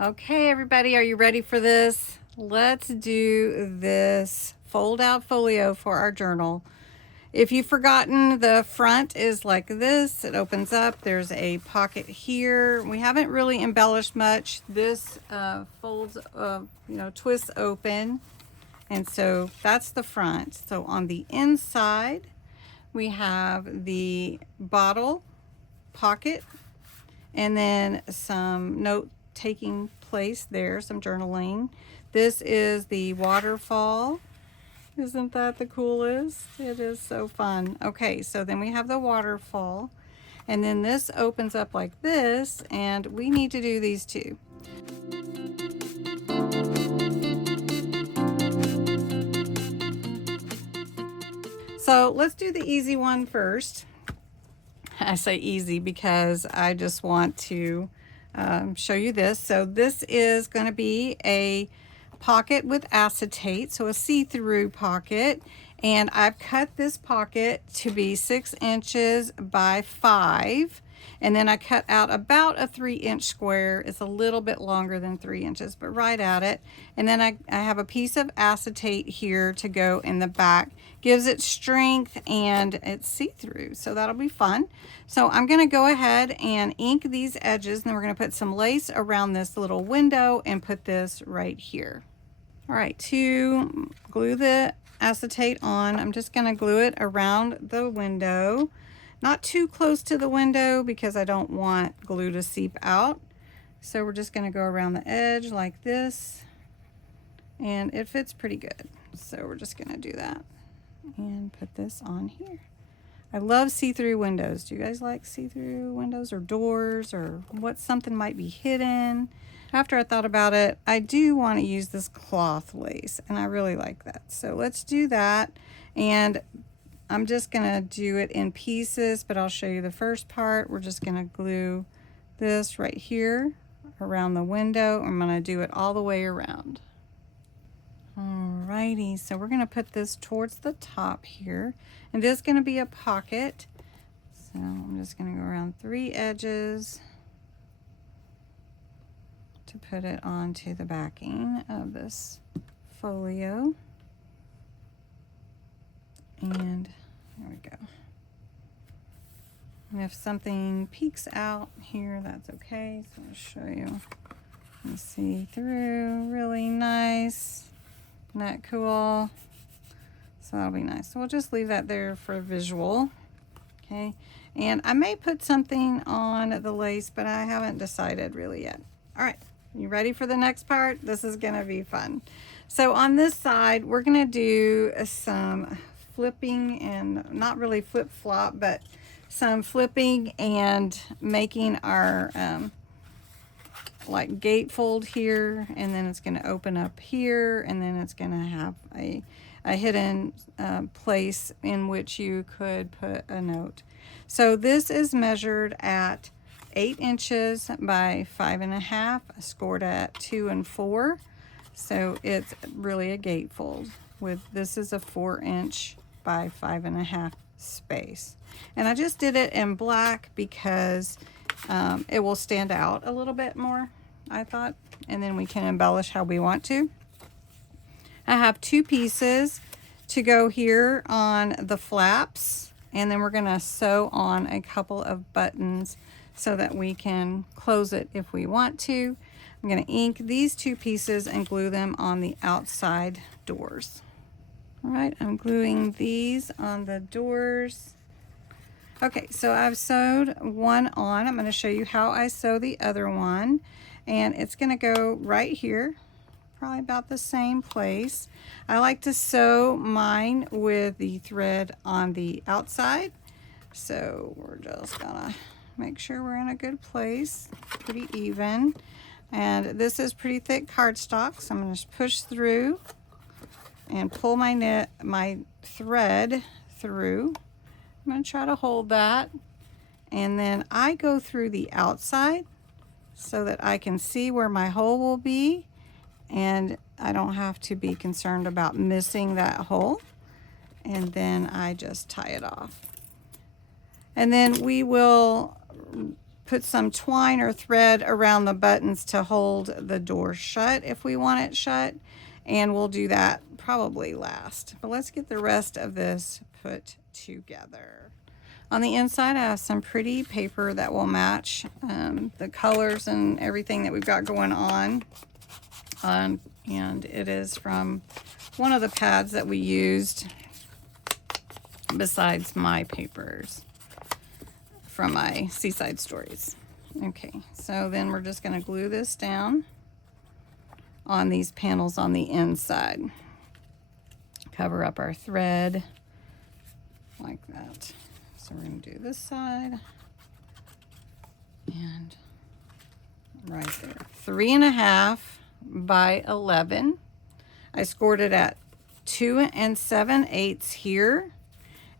Okay, everybody, are you ready for this? Let's do this fold out folio for our journal. If you've forgotten, the front is like this. It opens up. There's a pocket here. We haven't really embellished much. This folds, twists open. And so that's the front. So on the inside, we have the bottle pocket and then some note taking place there, some journaling. This is the waterfall. Isn't that the coolest? It is so fun. Okay, so then we have the waterfall, and then this opens up like this, and we need to do these two. So let's do the easy one first. I say easy because I just want to show you this. So this is going to be a pocket with acetate, so a see-through pocket, and I've cut this pocket to be 6 inches by 5, and then I cut out about a 3-inch square. It's a little bit longer than 3 inches, but right at it. And then I have a piece of acetate here to go in the back. Gives it strength and it's see-through, so that'll be fun. So I'm going to go ahead and ink these edges, and then we're going to put some lace around this little window and put this right here. All right, to glue the acetate on, I'm just going to glue it around the window, not too close to the window because I don't want glue to seep out. So we're just going to go around the edge like this, and it fits pretty good. So we're just going to do that and put this on here. I love see-through windows. Do you guys like see-through windows or doors, or what something might be hidden? After I thought about it, I do want to use this cloth lace, and I really like that. So let's do that, and I'm just going to do it in pieces, but I'll show you the first part. We're just going to glue this right here around the window. I'm going to do it all the way around. Alrighty, so we're going to put this towards the top here, and this is going to be a pocket. So I'm just going to go around 3 edges to put it onto the backing of this folio. And there we go. And if something peeks out here, that's okay. So I'll show you. You see through, really nice. Isn't that cool? So that'll be nice. So we'll just leave that there for visual. Okay. And I may put something on the lace, but I haven't decided really yet. All right. You ready for the next part? This is going to be fun. So on this side, we're going to do some flipping, and not really flip-flop, but some flipping and making our like gatefold here, and then it's going to open up here, and then it's going to have a hidden place in which you could put a note. So this is measured at 8 inches by 5.5, scored at 2 and 4. So it's really a gatefold. This is a 4-inch by 5.5 space. And I just did it in black because it will stand out a little bit more, I thought, and then we can embellish how we want to. I have 2 pieces to go here on the flaps, and then we're going to sew on a couple of buttons so that we can close it if we want to. I'm going to ink these 2 pieces and glue them on the outside doors. All right, I'm gluing these on the doors. Okay, so I've sewed one on. I'm going to show you how I sew the other one, and it's going to go right here, probably about the same place. I like to sew mine with the thread on the outside, so we're just gonna make sure we're in a good place, pretty even. And this is pretty thick cardstock, so I'm going to just push through and pull my thread through. I'm going to try to hold that, and then I go through the outside so that I can see where my hole will be, and I don't have to be concerned about missing that hole. And then I just tie it off, and then we will put some twine or thread around the buttons to hold the door shut if we want it shut. And we'll do that probably last. But let's get the rest of this put together. On the inside, I have some pretty paper that will match the colors and everything that we've got going on. And it is from one of the pads that we used besides my papers from my Seaside Stories. Okay, so then we're just going to glue this down on these panels on the inside. Cover up our thread like that. So we're going to do this side and right there. 3.5 by 11. I scored it at 2 7/8 here,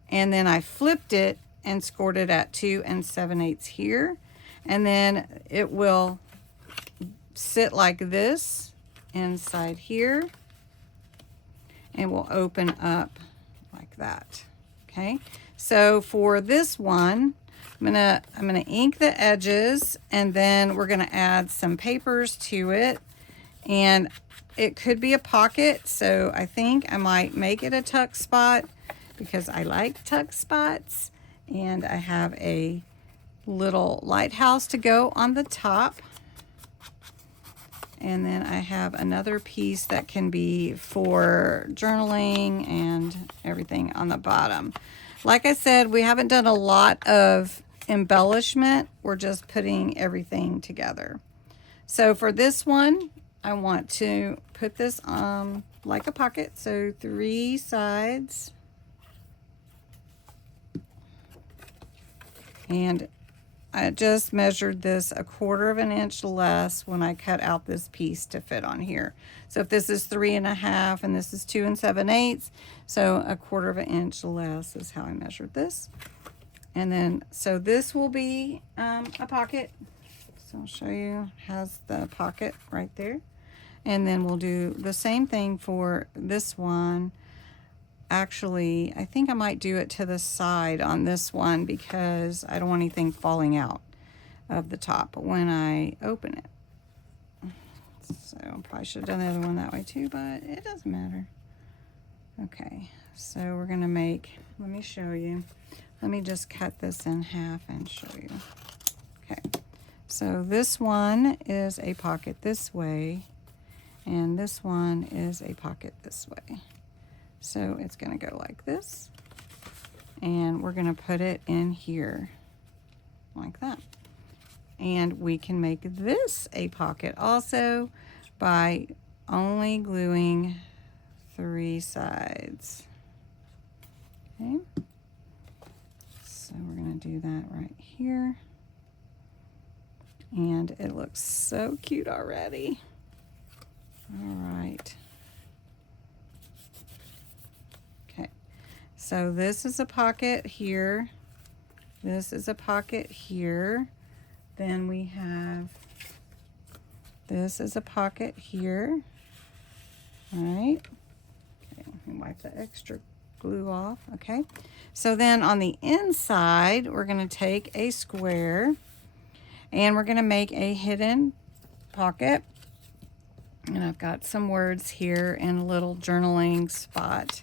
and then I flipped it and scored it at 2 7/8 here, and then it will sit like this inside here and will open up like that. Okay, so for this one, I'm gonna ink the edges, and then we're gonna add some papers to it, and it could be a pocket, so I think I might make it a tuck spot because I like tuck spots. And I have a little lighthouse to go on the top. And then I have another piece that can be for journaling and everything on the bottom. Like I said, we haven't done a lot of embellishment. We're just putting everything together. So for this one, I want to put this on like a pocket. So 3 sides. And I just measured this 1/4 inch less when I cut out this piece to fit on here. So if this is 3.5 and this is 2 7/8, so 1/4 inch less is how I measured this. And then, so this will be a pocket. So I'll show you, it has the pocket right there. And then we'll do the same thing for this one. Actually, I think I might do it to the side on this one because I don't want anything falling out of the top when I open it. So I probably should have done the other one that way too, but it doesn't matter. Okay, so we're gonna make, let me show you. Let me just cut this in half and show you. Okay, so this one is a pocket this way, and this one is a pocket this way. So it's going to go like this, and we're going to put it in here like that. And we can make this a pocket also by only gluing 3 sides. Okay, so we're going to do that right here, and it looks so cute already. All right. So this is a pocket here. This is a pocket here. Then we have, this is a pocket here. All right. Okay, let me wipe the extra glue off. Okay. So then on the inside, we're going to take a square and we're going to make a hidden pocket. And I've got some words here in a little journaling spot.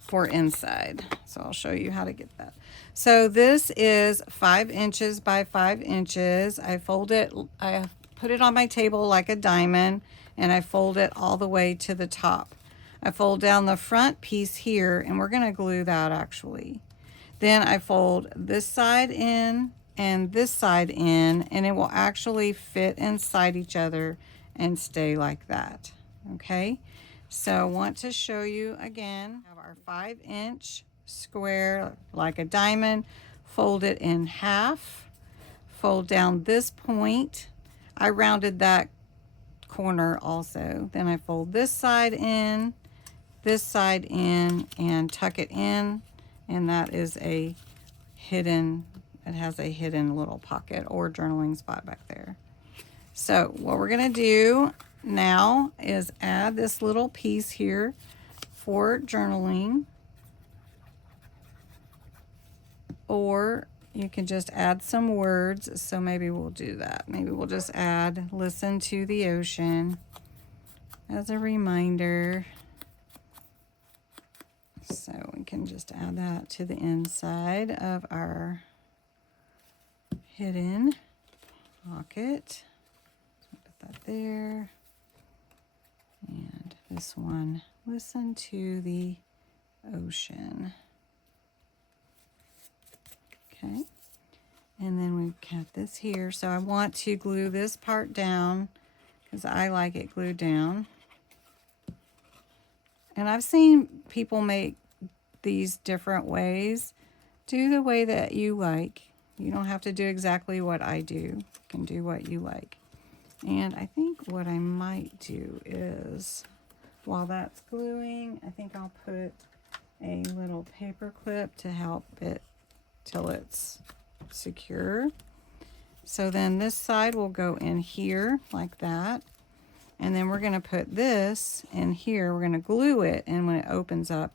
For inside. So I'll show you how to get that. So this is 5 inches by 5 inches. I fold it, I put it on my table like a diamond, and I fold it all the way to the top. I fold down the front piece here, and we're going to glue that actually. Then I fold this side in and this side in, and it will actually fit inside each other and stay like that. Okay. So I want to show you again, have our 5-inch square like a diamond, fold it in half, fold down this point. I rounded that corner also. Then I fold this side in, and tuck it in, and that is a hidden, it has a hidden little pocket or journaling spot back there. So what we're gonna do now is add this little piece here for journaling, or you can just add some words. So maybe we'll do that. Maybe we'll just add listen to the ocean as a reminder. So we can just add that to the inside of our hidden pocket. So put that there. And this one, listen to the ocean. Okay. And then we've got this here. So I want to glue this part down because I like it glued down. And I've seen people make these different ways. Do the way that you like. You don't have to do exactly what I do. You can do what you like. And I think what I might do is, while that's gluing, I think I'll put a little paper clip to help it till it's secure. So then this side will go in here like that. And then we're going to put this in here. We're going to glue it, and when it opens up,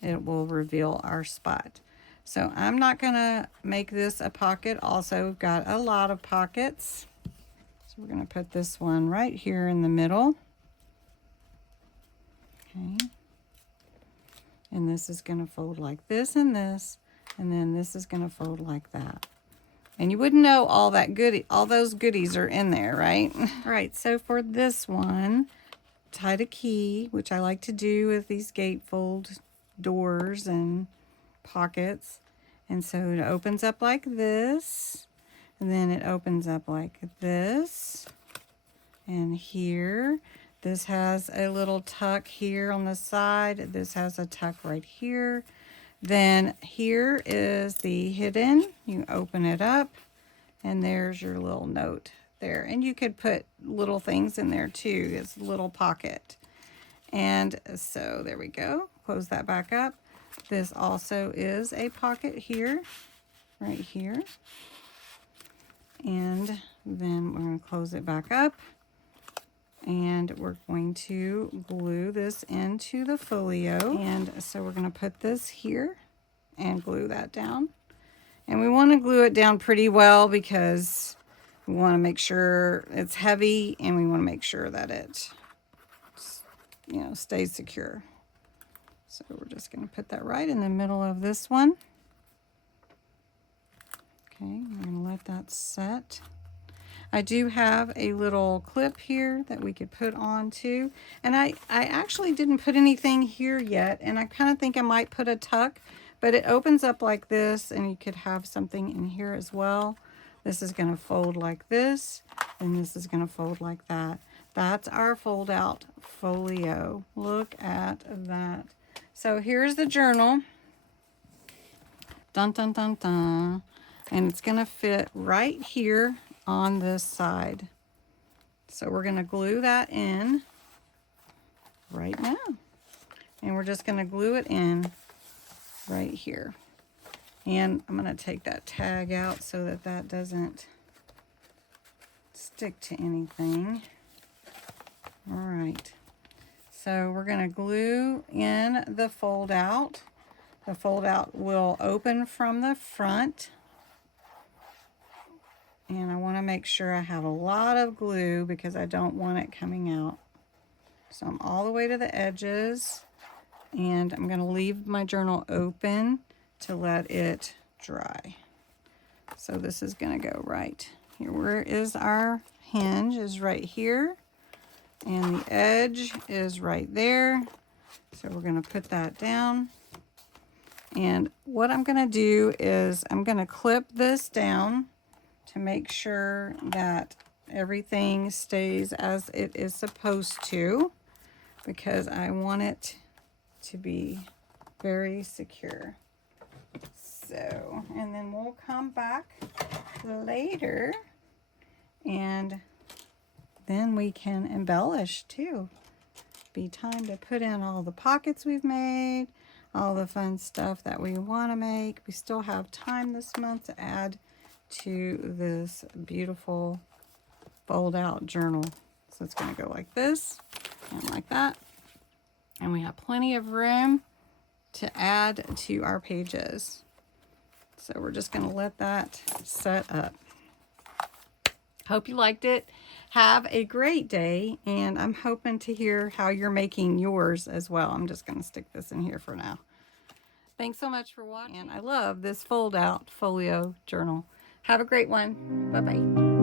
it will reveal our spot. So I'm not going to make this a pocket. Also, we've got a lot of pockets. So we're going to put this one right here in the middle. Okay. And this is going to fold like this and this, and then this is going to fold like that. And you wouldn't know all those goodies are in there, right? All right, so for this one, tied a key, which I like to do with these gatefold doors and pockets. And so it opens up like this, and then it opens up like this, and here. This has a little tuck here on the side. This has a tuck right here. Then here is the hidden. You open it up, and there's your little note there. And you could put little things in there too. It's a little pocket. And so there we go. Close that back up. This also is a pocket here, right here. And then we're going to close it back up. And we're going to glue this into the folio. And so we're going to put this here and glue that down. And we want to glue it down pretty well because we want to make sure it's heavy, and we want to make sure that it, stays secure. So we're just going to put that right in the middle of this one. Okay, we're going to let that set. I do have a little clip here that we could put on too. And I actually didn't put anything here yet, and I kind of think I might put a tuck, but it opens up like this, and you could have something in here as well. This is going to fold like this, and this is going to fold like that. That's our fold out folio. Look at that. So here's the journal. Dun, dun, dun, dun. And it's going to fit right here on this side. So we're going to glue that in right now. And we're just going to glue it in right here. And I'm going to take that tag out so that that doesn't stick to anything. All right. So we're going to glue in the fold out. The fold out will open from the front. And I want to make sure I have a lot of glue because I don't want it coming out. So I'm all the way to the edges, and I'm going to leave my journal open to let it dry. So this is going to go right here. Where is our hinge is right here, and the edge is right there. So we're going to put that down. And what I'm going to do is I'm going to clip this down to make sure that everything stays as it is supposed to, because I want it to be very secure. So, and then we'll come back later, and then we can embellish too. Be time to put in all the pockets we've made, all the fun stuff that we want to make. We still have time this month to add to this beautiful fold out journal. So it's going to go like this and like that, and we have plenty of room to add to our pages. So we're just going to let that set up. Hope you liked it. Have a great day, and I'm hoping to hear how you're making yours as well. I'm just going to stick this in here for now. Thanks so much for watching. And I love this fold out folio journal. Have a great one. Bye-bye.